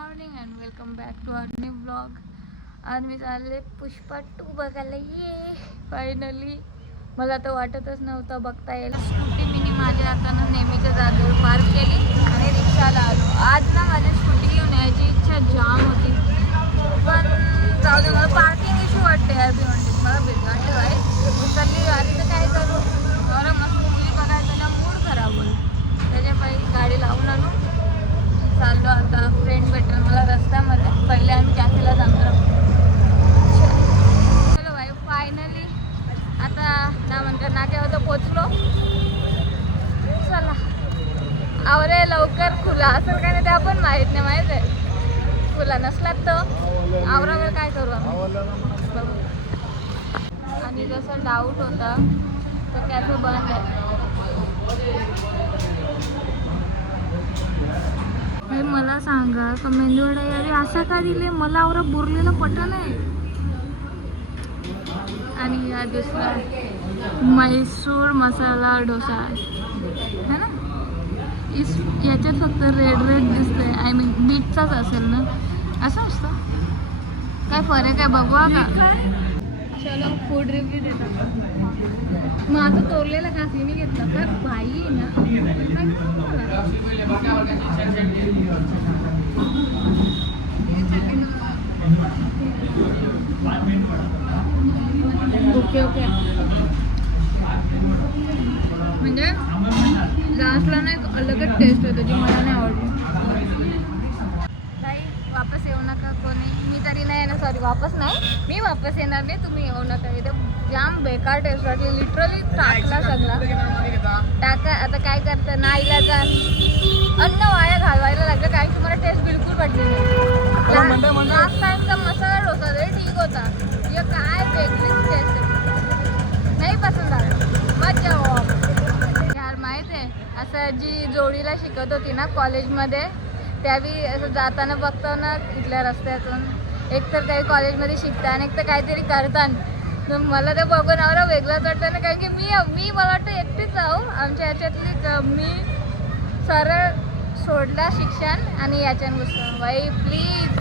Morning and welcome back to our new blog. आज मी चालले पुष्पा 2 बघायला. ये फायनली. मला तर वाटतच नव्हतं बघता येईल. स्कूटी मिनी माझ्या हातानं नेहमीच्या जागेवर पार्क केली आणि रिक्षाला आलो. आज ना माझी स्कूटी घेऊन यायची इच्छा जाम होती, पण जाऊ दे. मला पार्किंग इश्यू वाटते यार भिवंडीत. मला भीती वाटते भाई. उचलली गाडी तर काय करू. मला मस्त मुली बघायचं ना, मूड खराब होईल. त्याच्यापायी गाडी लावून आणू. चाललो आता. फ्रेंड भेटेल मला रस्त्यामध्ये. पहिले आम्ही कॅफेला जाणार. चलो भाई, फायनली आता ना म्हणतात नाक्यावर पोचलो. चला आवरे लवकर. खुला असेल काय नाही ते आपण माहीत नाही. माहीत आहे खुला नसलात तर आवरावर काय करू आम्ही. आणि जसं डाऊट होता तर कॅफे बंद आहे. मला सांगा का मेंदूवडा यावे असा का दिले. मला आवरा बुरलेलं पटन आहे. आणि या दुसरा मैसूर मसाला डोसा आहे ना. याच्यात फक्त रेड रेड दिसतंय. आय मीन बीटचाच असेल ना. असं असतं काय फरक आहे बघवा का. चलो फूड रिव्ह्यू देतात. मग आता तोरलेला घास मी घेतला का बाई ना. Okay okay. म्हणजे घासला ना एक अलगच टेस्ट होतो जी मला नाही आवडली. ताई वापस येऊ नका कोणी. मी तरी नाही येणार. सॉरी वापस नाही. मी वापस येणार नाही. तुम्ही येऊ नका. इथे जाम बेकार टेस्ट वाटली. लिटरली टाकला सगळा टाका. आता काय करतं ना इलाज. अन्न वाया घालवायला लागलं कारण की मला टेस्ट बिलकुल वाटली नाही. लास्ट टाइमचा मसाला डोसा रे ठीक होता. हे काय वेगळीच टेस्ट नाही पसंत आलं. मजा यार. माहीत आहे असं जी जोडीला शिकत होती ना कॉलेजमध्ये त्यावेळी असं जाताना बघतो ना इथल्या रस्त्यातून. एक तर काही कॉलेजमध्ये शिकता आणि एक तर काहीतरी करतात. मला ते बघून आवरा वेगळंच वाटतं ना. कारण की मी मला वाटतं एकटीच जाऊ आमच्या ह्याच्यातली. मी सरळ सोडला शिक्षण आणि याच्यानं घुसलो. बाई प्लीज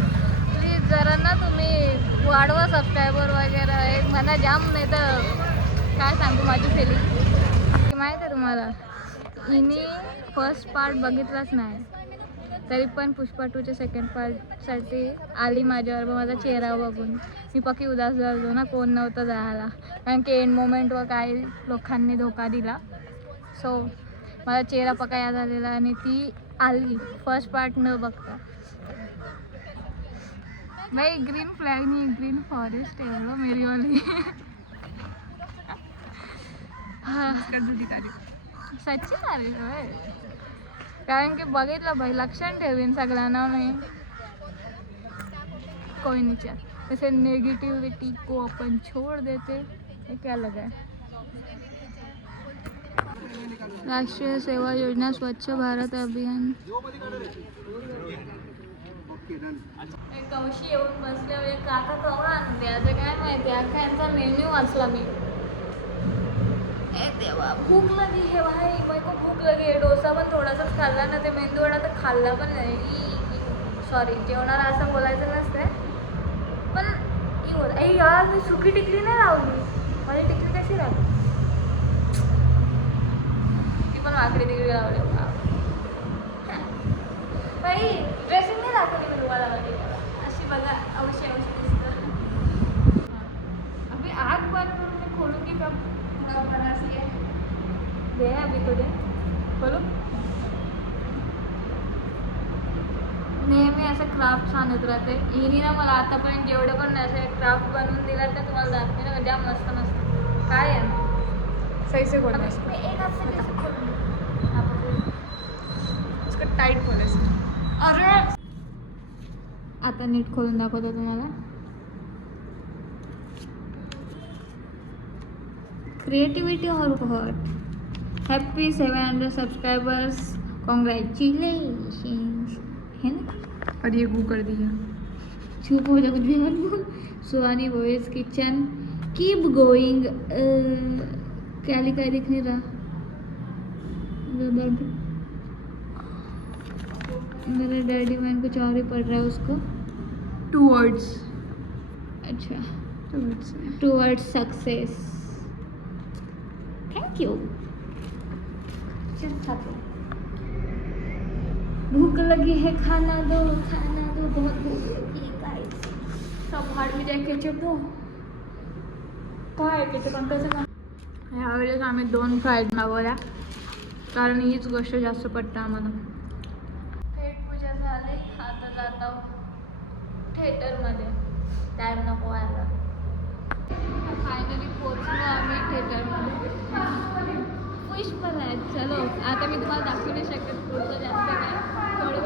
प्लीज जरा ना तुम्ही वाढवा सबस्क्रायबर वगैरे. एक मला जाम नाही तर काय सांगू माझी फिलिंग. माहीत आहे तुम्हाला हिने फर्स्ट पार्ट बघितलाच नाही तरी पण पुष्पा 2च्या सेकंड पार्टसाठी आली माझ्यावर. माझा चेहरा बघून मी पक्की उदास झालो ना. कोण नव्हतं जायला कारण की एंड मोमेंटवर काही लोकांनी धोका दिला. सो माझा चेहरा पक्का याद झालेला आणि ती आली फर्स्ट पार्ट न बघता. भाई ग्रीन फ्लॅग नाही ग्रीन फॉरेस्ट एवढं मेरीवाली. सच्ची तारीफ होय. कारण की बघितलं भाई लक्षात ठेवीन सगळ्यांना नाही. कोई नहीं चाह जैसे नेगेटिविटी को अपन छोड़ देते. ये क्या लगा है. राष्ट्रीय सेवा योजना स्वच्छ भारत अभियान. कौशी येऊन बसल्यावर काका कवा आणून द्यायचं काय माहिती. अख्खा यांचा मेन्यू वाचला मी. देवा भूक लगी है भाई. मेरे को भूक लगी है. डोसा पण थोडासाच खाल्ला ना. ते मेंदूवडा तर खाल्ला पण नाही. सॉरी जेवणाला असं बोलायचं नसतं पण आई यार मी सुकी टिकली नाही लावली. माझी टिकली कशी राहते ती पण वाकडी तिकडी लावली. बाई ड्रेसिंग नाही दाखवली मी तुम्हाला. माझी अशी बघा अवश्य दिसतं. अभी आग बंद करून मी खोलू की कब दे अभी तो दे बोलो. नेहमी असं क्राफ्ट आणत राहते हिनी ना. मला आतापर्यंत जेवढं पण असे क्राफ्ट बनवून दिला तर तुम्हाला दाखवे ना. जाम मस्त मस्त काय आहे सही से बोलना. एक हाथ से कैसे खोलूं. इसको टाइट खोलायचं. अरे आता नीट खोलून दाखवतो तुम्हाला. क्रिएटिविटी और बहुत. Happy 700 subscribers. कॉन्ग्रेचुलेशंस है ना. और ये गू कर दिया. चुप हो जा कुछ भी मत बोल. Suhani voice kitchen keep going. क्या लिखा है दिख नहीं रहा. मेरे डैडी में कुछ और ही पढ़ रहा है उसको। टूवर्ड्स अच्छा, towards towards success. Thank you. चल खाते हैं। भूख लगी है, खाना दो, बहुत भूख लगी है गाइस। सब भाड मी जाय केचप दो। काय केचप कसं का? ह्यावेळेस आम्ही 2 फ्राईड मागवल्या कारण हीच गोष्ट जास्त पडतं आम्हाला. पेट पूजा झाली, आता जातो थिएटरमध्ये. टाईम नको व्हायला. फायनली पोहोचलो आम्ही थिएटरमध्ये. पुष्पला आहे. चलो आता मी तुम्हाला दाखवू नाही शकत पुढचं जास्त काय. थोडं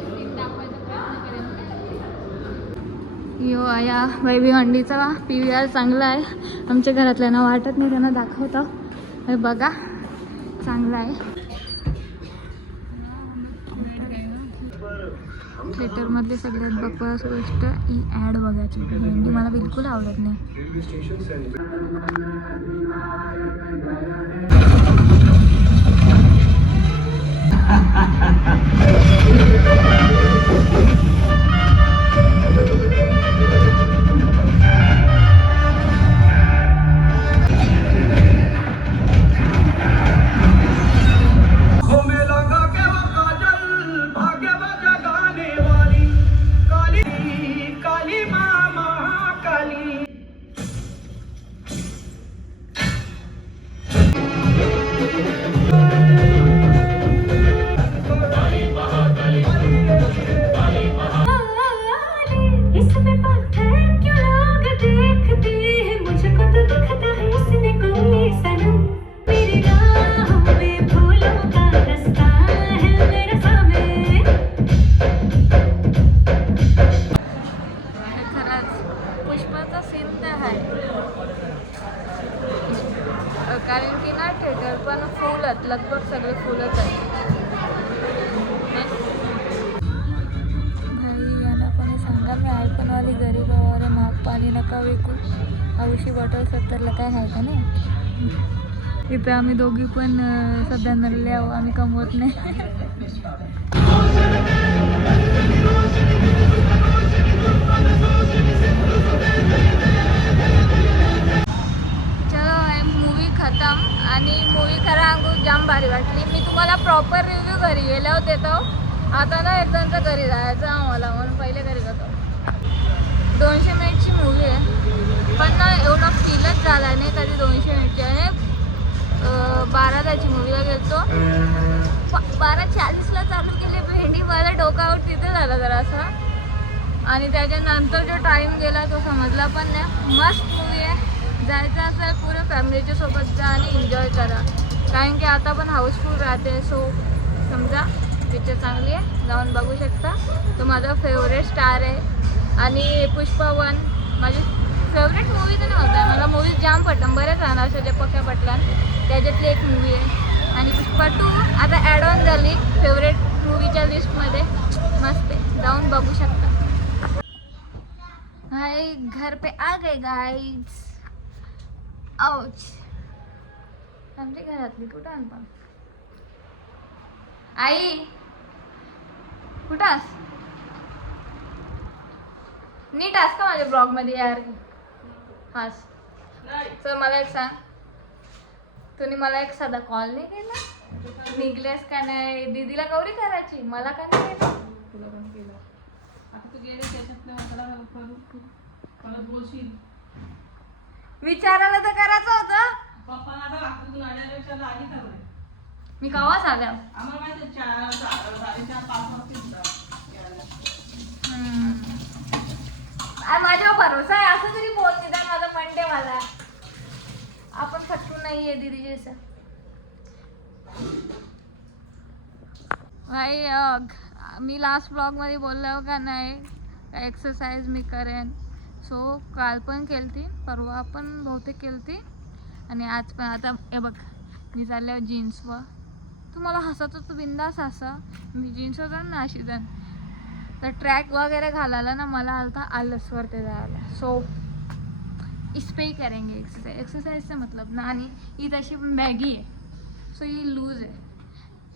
सीन दाखवायचा प्रयत्न करेन. यो या वैभी हंडीचा PVR चांगला आहे. आमच्या घरातल्यांना वाटत नाही, त्यांना दाखवतो. हे बघा चांगला आहे. थिएटरमधली सगळ्यात बकवास गोष्ट ही ॲड बघायची. हिंदी मला बिलकुल आवडत नाही. पुष्पाचा सीन तर आहे कारण की ना थिएटर पण फुलच, लगभग सगळे फुलच आहे. भाई यांना कोणी सांगा मी आयफोनवाली गरीब आहे, महाग पाणी नका विकू. औषधी बॉटल 70ला काय आहे का नाही. इथे आम्ही दोघी पण सध्या नरले आहो, आम्ही कमवत नाही. खतम. आणि मूवी खरं सांगू जाम भारी वाटली. मी तुम्हाला प्रॉपर रिव्ह्यू घरी गेल्यावर देतो. आता ना एकदांचा घरी जायचं आम्हाला, म्हणून पहिले घरी जातो. 200 मिनिटची मूवी आहे पण ना एवढा फीलच झाला नाही कधी 200 मिनिटची. आणि 12 ताची मूवीला गेलो. 12:40ला चालू केली भेंडी. मला डोकावर तिथे झालं जरा असं. आणि त्याच्यानंतर जो टाईम गेला तो समजला पण नाही. मस्त मूवी आहे. जायचं असेल पुऱ्या फॅमिलीच्या सोबत जा आणि एन्जॉय करा. कारण की आता पण हाऊसफुल राहते. सो समजा पिक्चर चांगली आहे, जाऊन बघू शकता. तो माझा फेवरेट स्टार आहे. आणि पुष्पा 1 माझी फेवरेट मूवी तर नव्हता. मला मूवीज जाम पटलं, बरेच राहणार अशा ज्या पक्या पटल्या. त्याच्यातली एक मूवी आहे. आणि पुष्पा 2 आता ॲड ऑन झाली फेवरेट मूवीच्या लिस्टमध्ये. मस्त आहे, जाऊन बघू शकता. हाय घर पे आ गए गाइस. आउच. आमच्या घरातली कुठं आणता. आई कुठं आस. नीट आस का माझ्या ब्लॉग मध्ये यार. हास चल मला एक सांग. तुम्ही मला एक साधा कॉल नाही केला. निघलेस का नाही. दीदीला गौरी करायची, मला का नाही केलं. तुला पण केलं. आता तू गेले त्याच्यात परत बोलशील. विचारायला तर करायचं होतं. पप्पाला आता लागतं तू नाण्यापेक्षा आधी ठरवलं. मी कवाच आल्या. आम्हाला माहिती 4:30-5 माझ्यावर भरोसा आहे. असं तरी बोल निदान माझं म्हणते मला. आपण फटकून नाहीये दीदी जसं. भाई मी लास्ट ब्लॉगमध्ये बोललो का नाही एक्सरसाइज मी करेन. सो काल पण केलती, परवा पण बहुतेक केलती आणि आज पण. आता हे बघ मी चालल्यावर जीन्सवर. तू मला हसत तू बिंदास हसा. मी जीन्सवर जाण ना अशी जाण. तर ट्रॅक वगैरे घालायला ना मला आलता आलसवरती जायला. सो इस पे ही करेंगे एक्सरसाइज. एक्सरसाइजचा मतलब ना. आणि ही तशी मॅगी आहे सो ही लूज आहे.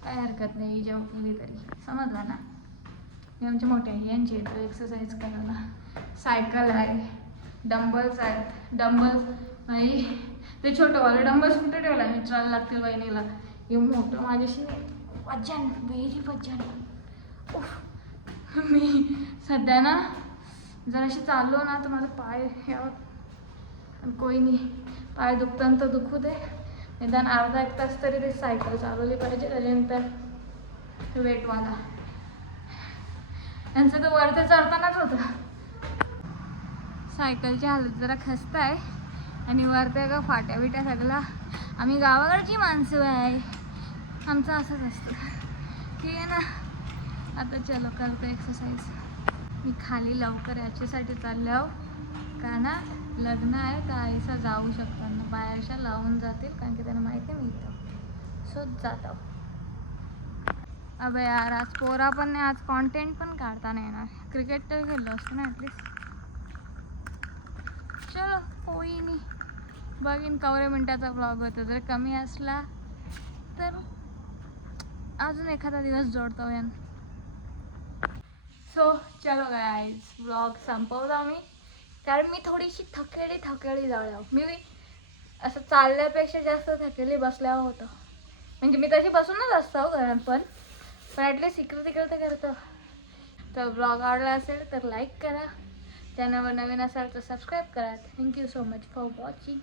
काय हरकत नाही, ही जेव्हा केली तरी समजला ना. हे आमच्या मोठ्या यांचे इथं एक्सरसाइज करायला. सायकल आहे, डंबल्स आहेत. डंबल्स नाही ते छोटंवालं डंबल्स कुठे ठेवला मित्राला लागतील बहिणीला. हे मोठं माझ्याशी वजन व्हेरी वजन. मी सध्या ना जराशी चाललो ना तर माझं पाय यावं कोई नाही. पाय दुखताना तर दुखू दे, निदान अर्धा एक तास तरी ते सायकल चालवली पाहिजे. त्याच्यानंतर वेटवाला यांचं तर वरती चढतानाच होतं. सायकलची हालत जरा खस्त आहे आणि वरती का फाट्या बिट्या सगळा. आम्ही गावाकडची माणसं आहे, आमचं असंच असतं की आहे ना. आता चलो करतो एक्सरसाइज. मी खाली लवकर याच्यासाठी चालले आहो का ना लग्न आहे का आईसा जाऊ शकताना बाहेरच्या लावून जातील, कारण की त्यांना माहिती आहे मी इथं सो जात आहो. अबे यार आज पोरा पण नाही, आज कॉन्टेंट पण काढता नाही येणार. क्रिकेट तर खेळलो असतो ना ॲटलिस्ट. चलो होई नाही, बघीन कवरे मिनटाचा ब्लॉग होतो. जर कमी असला तर अजून एखादा दिवस जोडतो यान. सो चलो गाईज ब्लॉग संपवला मी, कारण मी थोडीशी थकेली जाऊ. मी असं चालल्यापेक्षा जास्त थकेली बसल्यावर होतं. म्हणजे मी तशी बसूनच असतो घरात पण ॲटलीस्ट इकडे तिकडे तर करतो. तर ब्लॉग आवडला असेल तर लाईक करा, चॅनलवर नवीन असाल तर सबस्क्राईब करा. Thank you so much for watching.